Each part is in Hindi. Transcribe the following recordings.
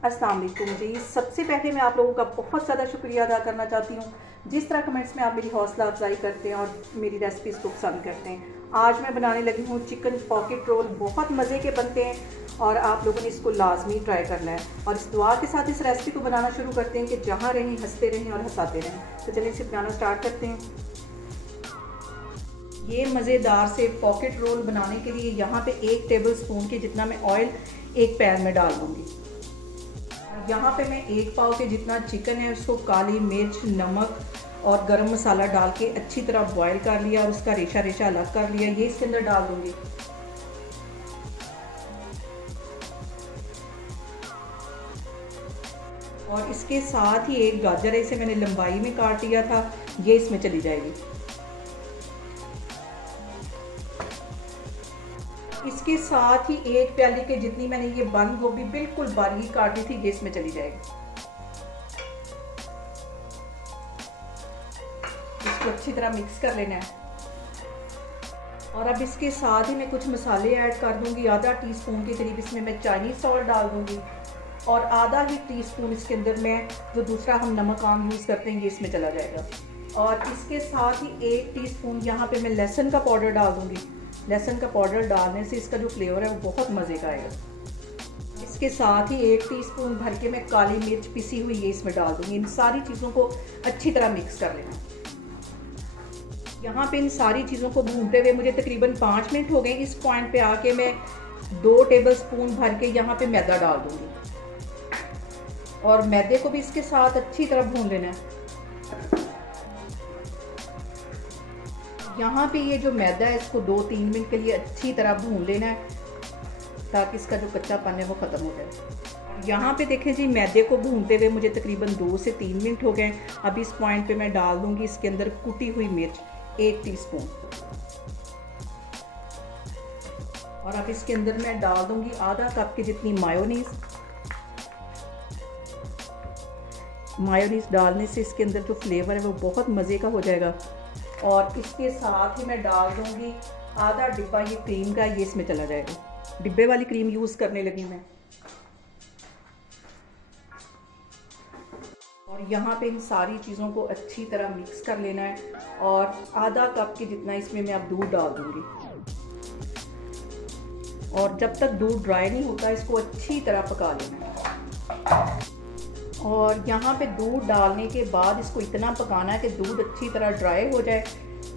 अस्सलाम वालेकुम जी। सबसे पहले मैं आप लोगों का बहुत ज़्यादा शुक्रिया अदा करना चाहती हूँ जिस तरह कमेंट्स में आप मेरी हौसला अफजाई करते हैं और मेरी रेसिपीज़ को पसंद करते हैं। आज मैं बनाने लगी हूँ चिकन पॉकेट रोल। बहुत मज़े के बनते हैं और आप लोगों ने इसको लाजमी ट्राई करना है। और इस दुआ के साथ इस रेसिपी को बनाना शुरू करते हैं कि जहाँ रहें हंसते रहें और हंसाते रहें। तो चलिए इसे बनाना स्टार्ट करते हैं। ये मज़ेदार से पॉकेट रोल बनाने के लिए यहाँ पे 1 टेबल स्पून के जितना मैं ऑयल एक पैन में डाल दूँगी। यहाँ पे मैं 1 पाव के जितना चिकन है उसको काली मिर्च, नमक और गरम मसाला डाल के अच्छी तरह बॉईल कर लिया और उसका रेशा रेशा अलग कर लिया। ये इसके अंदर डाल दूँगी। और इसके साथ ही 1 गाजर है, इसे मैंने लंबाई में काट लिया था, ये इसमें चली जाएगी। इसके साथ ही 1 प्याली के जितनी मैंने ये बंद गोभी बिल्कुल बारीक काटी थी, ये इसमें चली जाएगी। इसको अच्छी तरह मिक्स कर लेना है। और अब इसके साथ ही मैं कुछ मसाले ऐड कर दूंगी। आधा टीस्पून के करीब इसमें मैं चाइनीज सॉल्ट डाल दूंगी और आधा ही टीस्पून इसके अंदर मैं जो दूसरा हम नमक आम यूज़ करते हैं ये इसमें चला जाएगा। और इसके साथ ही 1 टीस्पून यहाँ पे मैं लहसुन का पाउडर डाल दूंगी। लहसुन का पाउडर डालने से इसका जो फ्लेवर है वो बहुत मज़े का आएगा। इसके साथ ही 1 टीस्पून भर के मैं काली मिर्च पिसी हुई ये इसमें डाल दूंगी। इन सारी चीज़ों को अच्छी तरह मिक्स कर लेना। यहाँ पे इन सारी चीज़ों को भूनते हुए मुझे तकरीबन 5 मिनट हो गए। इस पॉइंट पे आके मैं 2 टेबल स्पून भर के यहाँ पे मैदा डाल दूंगी और मैदे को भी इसके साथ अच्छी तरह भून लेना है। यहाँ पे ये जो मैदा है इसको 2-3 मिनट के लिए अच्छी तरह भून लेना है ताकि इसका जो कच्चापन है वो ख़त्म हो जाए। यहाँ पे देखें जी, मैदे को भूनते हुए मुझे तकरीबन 2 से 3 मिनट हो गए। अब इस पॉइंट पे मैं डाल दूंगी इसके अंदर कुटी हुई मिर्च 1 टीस्पून। और अब इसके अंदर मैं डाल दूंगी आधा कप की जितनी मायोनीज। मायोनीज डालने से इसके अंदर जो फ्लेवर है वो बहुत मज़े का हो जाएगा। और इसके साथ ही मैं डाल दूंगी आधा डिब्बा ये क्रीम का, ये इसमें चला जाएगा। डिब्बे वाली क्रीम यूज़ करने लगी मैं। और यहाँ पे इन सारी चीज़ों को अच्छी तरह मिक्स कर लेना है और आधा कप के जितना इसमें मैं अब दूध डाल दूंगी। और जब तक दूध ड्राई नहीं होता इसको अच्छी तरह पका लेना है। और यहाँ पे दूध डालने के बाद इसको इतना पकाना है कि दूध अच्छी तरह ड्राई हो जाए।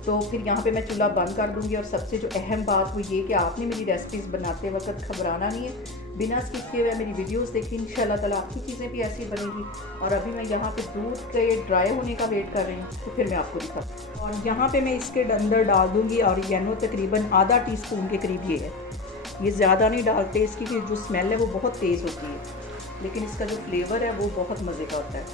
तो फिर यहाँ पे मैं चूल्हा बंद कर दूँगी। और सबसे जो अहम बात वो ये कि आपने मेरी रेसिपीज़ बनाते वक्त घबराना नहीं है, बिना स्किप किए हुए मेरी वीडियोस देखिए। इंशाल्लाह ताला आपकी चीज़ें भी ऐसी बनेगी। और अभी मैं यहाँ पे दूध के ड्राई होने का वेट कर रही हूँ, तो फिर मैं आपको दिखाती हूँ। और यहाँ पर मैं इसके अंदर डाल दूँगी ऑरिगेनो, तकरीबन आधा टीस्पून के करीब ये है। ये ज़्यादा नहीं डालते, इसकी जो स्मेल है वो बहुत तेज़ होती है, लेकिन इसका जो फ्लेवर है वो बहुत मज़े का होता है।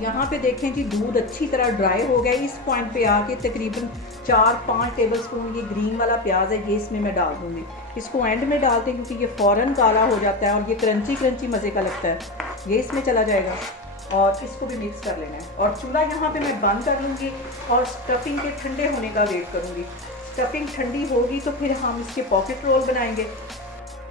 यहाँ पे देखें जी, दूध अच्छी तरह ड्राई हो गया। इस पॉइंट पे आके तकरीबन 4-5 टेबल स्पून ये ग्रीन वाला प्याज है ये इसमें मैं डाल दूँगी। इसको एंड में डालते हैं क्योंकि ये फ़ौरन काला हो जाता है और ये क्रंची क्रंची मज़े का लगता है। ये इसमें चला जाएगा और इसको भी मिक्स कर लेना है। और चूल्हा यहाँ पे मैं बंद कर लूँगी और स्टफिंग के ठंडे होने का वेट करूँगी। स्टफिंग ठंडी होगी तो फिर हम इसके पॉकेट रोल बनाएंगे।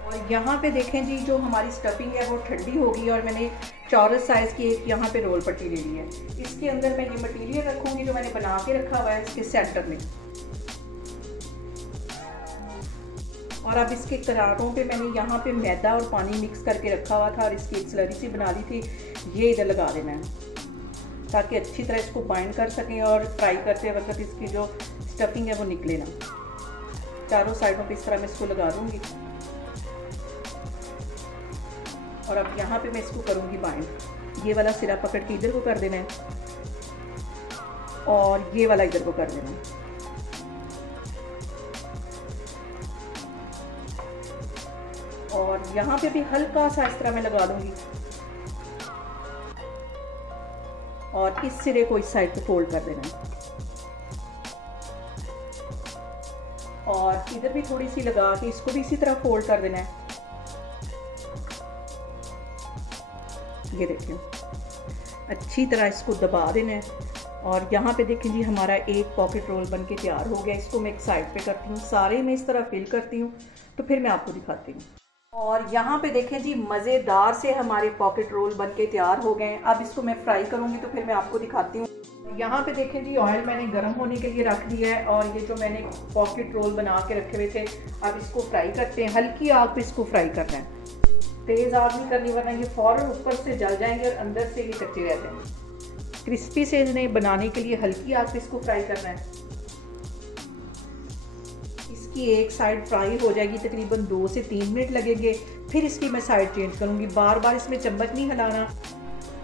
और यहाँ पे देखें जी, जो हमारी स्टफिंग है वो ठंडी होगी और मैंने चौरस साइज़ की एक यहाँ पे रोल पट्टी ले ली है। इसके अंदर मैं ये मटेरियल रखूँगी जो मैंने बना के रखा हुआ है इसके सेंटर में। और अब इसके किनारों पे मैंने यहाँ पे मैदा और पानी मिक्स करके रखा हुआ था और इसकी एक स्लरी सी बना ली थी, ये इधर लगा देना है ताकि अच्छी तरह इसको बाइंड कर सकें और फ्राई करते वक्त इसकी जो स्टफिंग है वो निकले ना। चारों साइडों पे इस तरह मैं इसको लगा दूँगी। और अब यहाँ पे मैं इसको करूँगी बाइंड। ये वाला सिरा पकड़ के इधर को कर देना है और ये वाला इधर को कर देना है। और यहाँ पे भी हल्का सा इस तरह मैं लगा दूँगी और इस सिरे को इस साइड पे फोल्ड कर देना है। और इधर भी थोड़ी सी लगा के इसको भी इसी तरह फोल्ड कर देना है। ये देखिए, अच्छी तरह इसको दबा देना है। और यहाँ पे देखें जी, हमारा एक पॉकेट रोल बन के तैयार हो गया। इसको मैं एक साइड पे करती हूँ, सारे में इस तरह फिल करती हूँ, तो फिर मैं आपको दिखाती हूँ। और यहाँ पे देखें जी, मज़ेदार से हमारे पॉकेट रोल बनके तैयार हो गए हैं। अब इसको मैं फ्राई करूँगी तो फिर मैं आपको दिखाती हूँ। यहाँ पे देखें जी, ऑयल मैंने गर्म होने के लिए रख दिया है और ये जो मैंने पॉकेट रोल बना के रखे हुए थे, अब इसको फ्राई करते हैं। हल्की आग पे इसको फ्राई करना है, तेज़ आग नहीं करनी, वरना ये फ़ौरन ऊपर से जल जाएंगे और अंदर से ये कच्चे रह जाएंगे। क्रिस्पी से इन्हें बनाने के लिए हल्की आग पे इसको फ्राई करना है। इसकी एक साइड फ्राई हो जाएगी, तकरीबन 2 से 3 मिनट लगेंगे। फिर इसकी मैं साइड चेंज करूँगी, बार बार इसमें चम्मच नहीं हिलाना।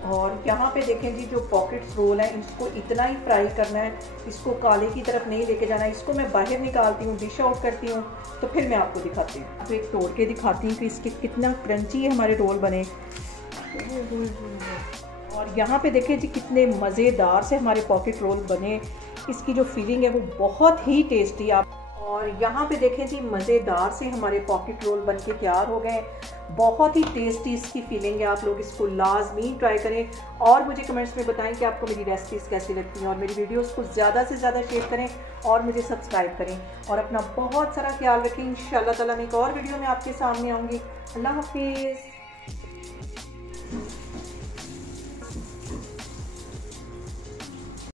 और यहाँ पे देखें जी, जो पॉकेट रोल है इसको इतना ही फ्राई करना है, इसको काले की तरफ नहीं लेके जाना। इसको मैं बाहर निकालती हूँ, डिश आउट करती हूँ, तो फिर मैं आपको दिखाती हूँ। अब एक तोड़ के दिखाती हूँ कि इसके कितना क्रंची हमारे रोल बने। और यहाँ पे देखें जी, कितने मज़ेदार से हमारे पॉकेट रोल बने। इसकी जो फीलिंग है वो बहुत ही टेस्टी। आप और यहाँ पे देखें जी, मज़ेदार से हमारे पॉकेट रोल बनके तैयार हो गए। बहुत ही टेस्टी इसकी फीलिंग है। आप लोग इसको लाजमी ट्राई करें और मुझे कमेंट्स में बताएं कि आपको मेरी रेसिपीज़ कैसी लगती हैं। और मेरी वीडियोस को ज़्यादा से ज़्यादा शेयर करें और मुझे सब्सक्राइब करें और अपना बहुत सारा ख्याल रखें। इंशाअल्लाह ताला मैं एक और वीडियो में आपके सामने आऊँगी। अल्लाह हाफिज़।